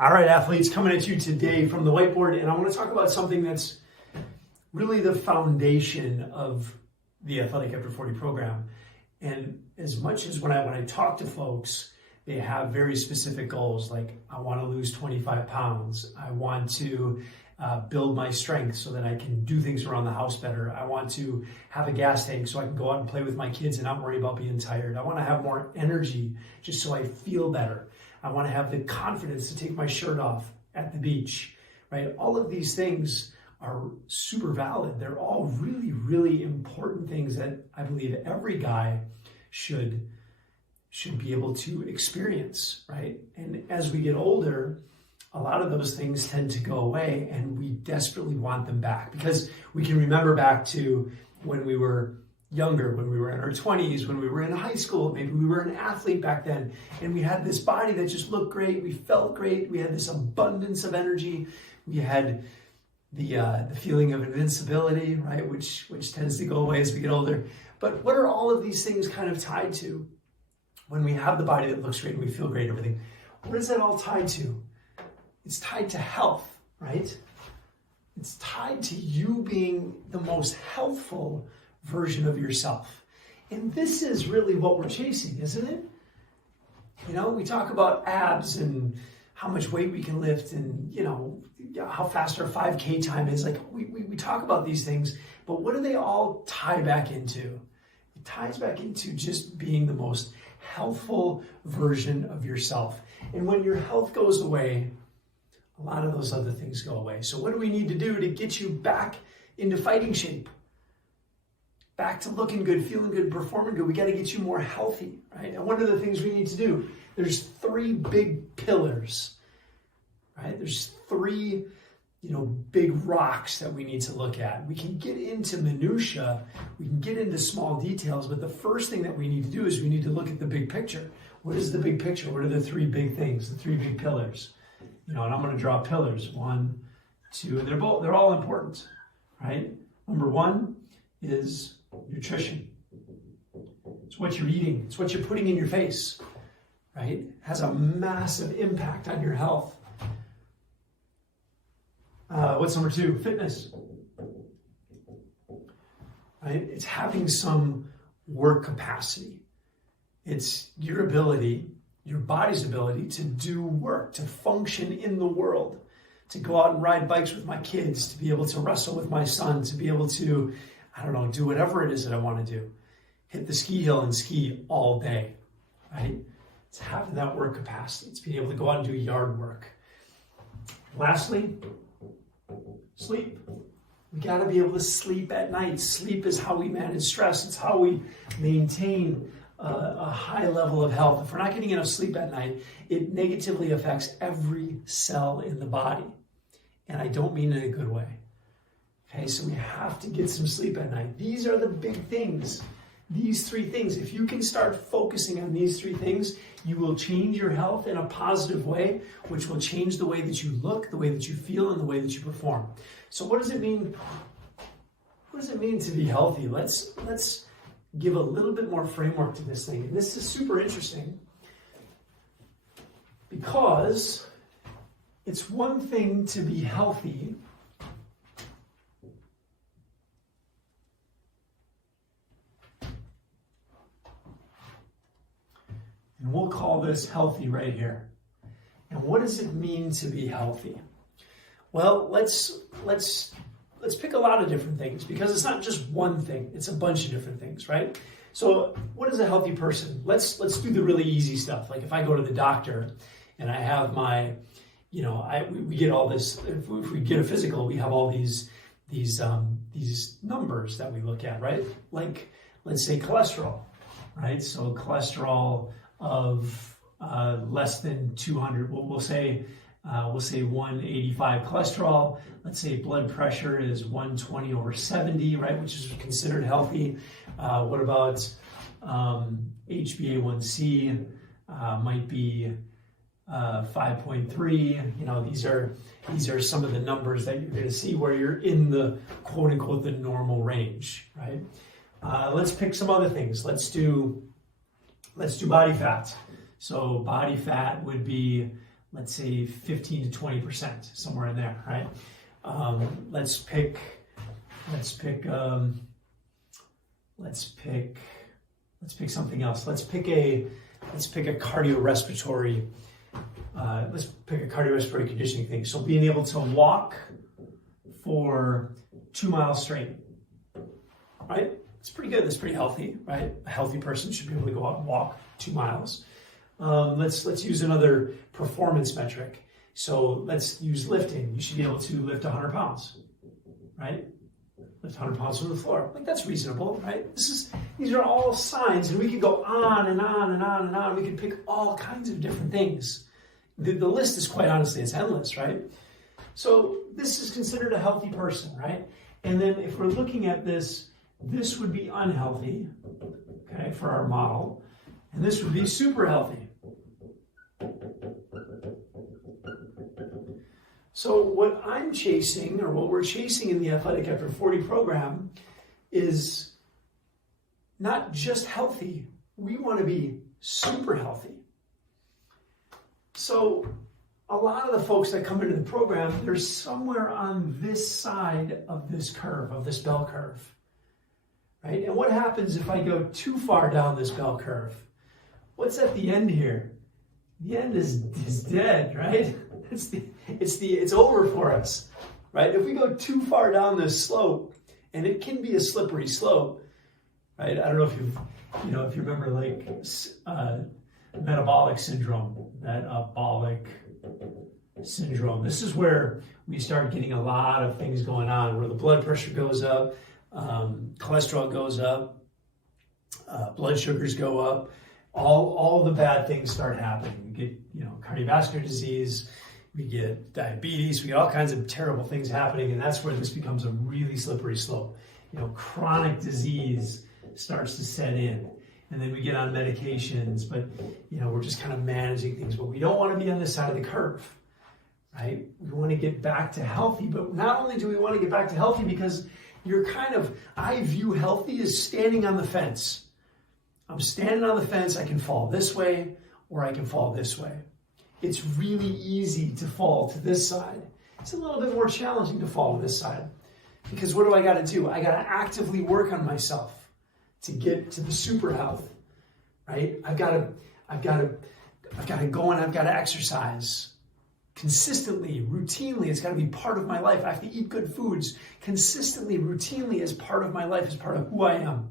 All right, athletes, coming at you today from the whiteboard, and I want to talk about something that's really the foundation of the Athletic After 40 program. And as much as when I talk to folks, they have very specific goals, like I want to lose 25 pounds. I want to build my strength so that I can do things around the house better. I want to have a gas tank so I can go out and play with my kids and not worry about being tired. I want to have more energy just so I feel better. I want to have the confidence to take my shirt off at the beach, right? All of these things are super valid. They're all really, really important things that I believe every guy should be able to experience, right? And as we get older, a lot of those things tend to go away and we desperately want them back because we can remember back to when we were younger, when we were in our 20s, when we were in high school, maybe we were an athlete back then, and we had this body that just looked great, we felt great, we had this abundance of energy, we had the feeling of invincibility, right, which tends to go away as we get older. But what are all of these things kind of tied to? When we have the body that looks great and we feel great, everything, what is that all tied to? It's tied to health, right? It's tied to you being the most healthful version of yourself. And this is really what we're chasing, isn't it? You know, we talk about abs and how much weight we can lift and, you know, how fast our 5K time is. Like we talk about these things, but what do they all tie back into? It ties back into just being the most healthful version of yourself. And when your health goes away, a lot of those other things go away. So what do we need to do to get you back into fighting shape? Back to looking good, feeling good, performing good? We got to get you more healthy, right? And what are the things we need to do? There's three big pillars, right? There's three, big rocks that we need to look at. We can get into minutia, we can get into small details, but the first thing that we need to do is we need to look at the big picture. What is the big picture? What are the three big things, the three big pillars? And I'm going to draw pillars, 1, 2, and they're all important, right? Number 1 is nutrition. It's what you're eating. It's what you're putting in your face, right? It has a massive impact on your health. What's number 2? Fitness, right? It's having some work capacity. It's your ability, your body's ability to do work, to function in the world, to go out and ride bikes with my kids, to be able to wrestle with my son, to be able to, do whatever it is that I want to do. Hit the ski hill and ski all day, right? It's having that work capacity. It's being able to go out and do yard work. Lastly, sleep. We got to be able to sleep at night. Sleep is how we manage stress. It's how we maintain a high level of health. If we're not getting enough sleep at night, it negatively affects every cell in the body. And I don't mean in a good way. Okay, so we have to get some sleep at night. These are the big things. These 3 things. If you can start focusing on these 3 things, you will change your health in a positive way, which will change the way that you look, the way that you feel, and the way that you perform. So what does it mean? What does it mean to be healthy? Let's give a little bit more framework to this thing. And this is super interesting because it's one thing to be healthy, and we'll call this healthy right here. And what does it mean to be healthy? Well, let's pick a lot of different things because it's not just one thing. It's a bunch of different things, right? So what is a healthy person? Let's do the really easy stuff. Like if I go to the doctor and I have my, we get all this, if we get a physical, we have all these numbers that we look at, right? Like let's say cholesterol, right? So cholesterol of less than 200, we'll say 185 cholesterol. Let's say blood pressure is 120/70, right, which is considered healthy. What about HbA1c? Might be 5.3. These are some of the numbers that you're going to see where you're in the quote unquote the normal range, right? Let's pick some other things. Let's do body fat. So body fat would be let's say 15 to 20%, somewhere in there, right? Let's pick something else. Let's pick a cardiorespiratory conditioning thing. So being able to walk for 2 miles straight, right? It's pretty good. That's pretty healthy, right? A healthy person should be able to go out and walk 2 miles. Let's use another performance metric. So let's use lifting. You should be able to lift 100 pounds, right? Lift 100 pounds from the floor. Like, that's reasonable, right? These are all signs, and we could go on and on and on and on. We could pick all kinds of different things. The list is, quite honestly, it's endless, right? So this is considered a healthy person, right? And then if we're looking at this would be unhealthy, okay, for our model. And this would be super healthy. So what I'm chasing, or what we're chasing in the Athletic After 40 program, is not just healthy. We want to be super healthy. So a lot of the folks that come into the program, they're somewhere on this side of this curve, of this bell curve, right? And what happens if I go too far down this bell curve? What's at the end here? The end is dead, right? It's over for us, right? If we go too far down this slope, and it can be a slippery slope, right? I don't know if you remember, like, metabolic syndrome, metabolic syndrome. This is where we start getting a lot of things going on, where the blood pressure goes up, cholesterol goes up, blood sugars go up, all the bad things start happening. We get, cardiovascular disease, we get diabetes, we get all kinds of terrible things happening, and that's where this becomes a really slippery slope. Chronic disease starts to set in, and then we get on medications, but we're just kind of managing things. But we don't want to be on this side of the curve, right? We want to get back to healthy, but not only do we want to get back to healthy, because I view healthy as standing on the fence. I'm standing on the fence. I can fall this way or I can fall this way. It's really easy to fall to this side. It's a little bit more challenging to fall to this side, because what do I got to do? I got to actively work on myself to get to the super health, right? I've got to go and I've got to exercise consistently, routinely. It's got to be part of my life. I have to eat good foods consistently, routinely, as part of my life, as part of who I am.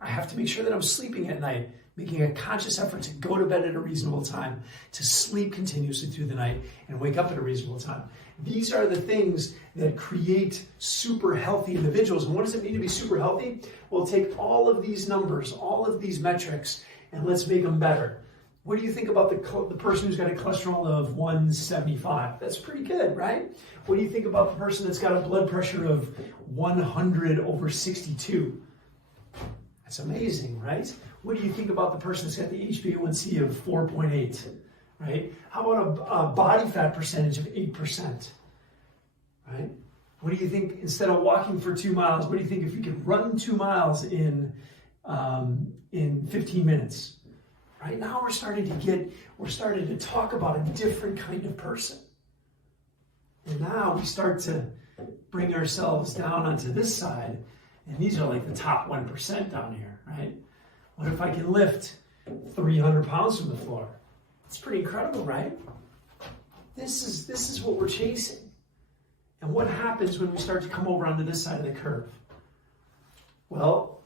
I have to make sure that I'm sleeping at night, making a conscious effort to go to bed at a reasonable time, to sleep continuously through the night, and wake up at a reasonable time. These are the things that create super healthy individuals. And what does it mean to be super healthy? Well, take all of these numbers, all of these metrics, and let's make them better. What do you think about the person who's got a cholesterol of 175? That's pretty good, right? What do you think about the person that's got a blood pressure of 100/62? That's amazing, right? What do you think about the person that's got the HbA1c of 4.8, right? How about a body fat percentage of 8%, right? What do you think, instead of walking for 2 miles, what do you think if you could run 2 miles in 15 minutes? Right now we're starting to talk about a different kind of person. And now we start to bring ourselves down onto this side, and these are like the top 1% down here, right? What if I can lift 300 pounds from the floor? It's pretty incredible, right? This is what we're chasing. And what happens when we start to come over onto this side of the curve? Well,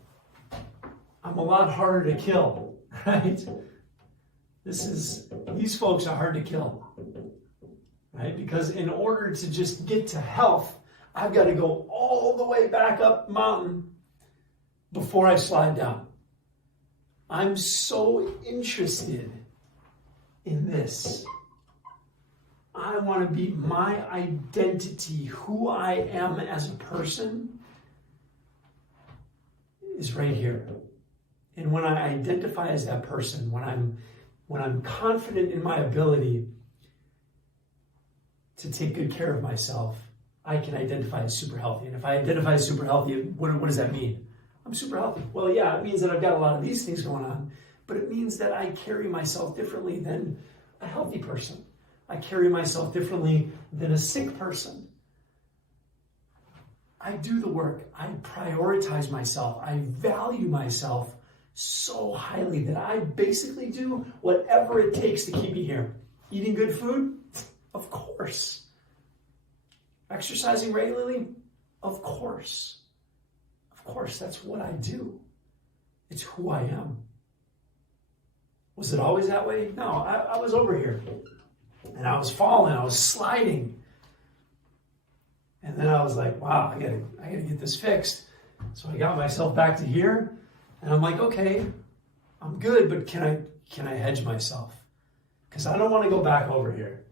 I'm a lot harder to kill, right? These folks are hard to kill, right? Because in order to just get to health, I've got to go all the way back up mountain before I slide down. I'm so interested in this. I want to be my identity, who I am as a person, is right here. And when I identify as that person, when I'm confident in my ability to take good care of myself, I can identify as super healthy. And if I identify as super healthy, what does that mean? I'm super healthy. Well, yeah, it means that I've got a lot of these things going on, but it means that I carry myself differently than a healthy person. I carry myself differently than a sick person. I do the work. I prioritize myself. I value myself so highly that I basically do whatever it takes to keep me here. Eating good food? Of course. Exercising regularly? Of course. Of course, that's what I do. It's who I am. Was it always that way? No, I was over here. And I was falling, I was sliding. And then I was like, wow, I gotta get this fixed. So I got myself back to here, and I'm like, okay, I'm good, but can I hedge myself? Because I don't want to go back over here.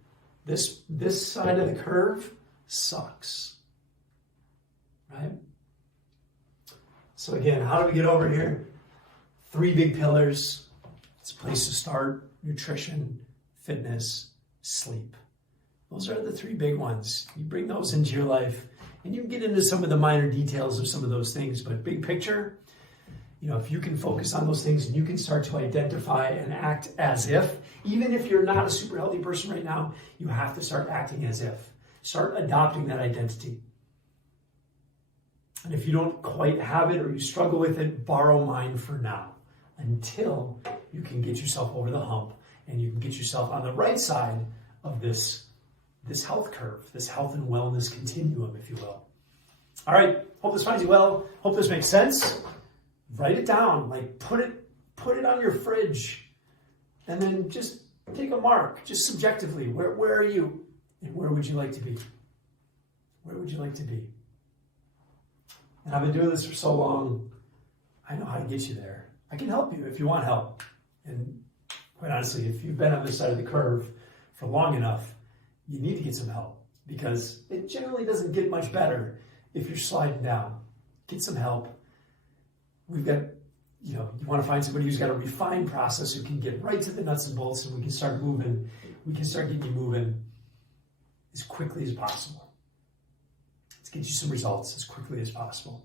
This side of the curve sucks. Right? So again, how do we get over here? 3 big pillars. It's a place to start: nutrition, fitness, sleep. Those are the 3 big ones. You bring those into your life, and you can get into some of the minor details of some of those things, but big picture, if you can focus on those things and you can start to identify and act as if, even if you're not a super healthy person right now, you have to start acting as if. Start adopting that identity. And if you don't quite have it or you struggle with it, borrow mine for now until you can get yourself over the hump and you can get yourself on the right side of this health curve, this health and wellness continuum, if you will. All right, hope this finds you well. Hope this makes sense. Write it down, put it on your fridge, and then just take a mark, just subjectively. Where are you, and where would you like to be? Where would you like to be? And I've been doing this for so long, I know how to get you there. I can help you if you want help. And quite honestly, if you've been on this side of the curve for long enough, you need to get some help, because it generally doesn't get much better if you're sliding down. Get some help. We've got, you want to find somebody who's got a refined process who can get right to the nuts and bolts, and we can start moving. We can start getting you moving as quickly as possible. Let's get you some results as quickly as possible.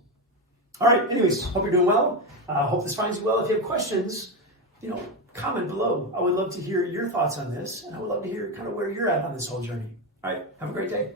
All right, anyways, hope you're doing well. Hope this finds you well. If you have questions, comment below. I would love to hear your thoughts on this, and I would love to hear kind of where you're at on this whole journey. All right, have a great day.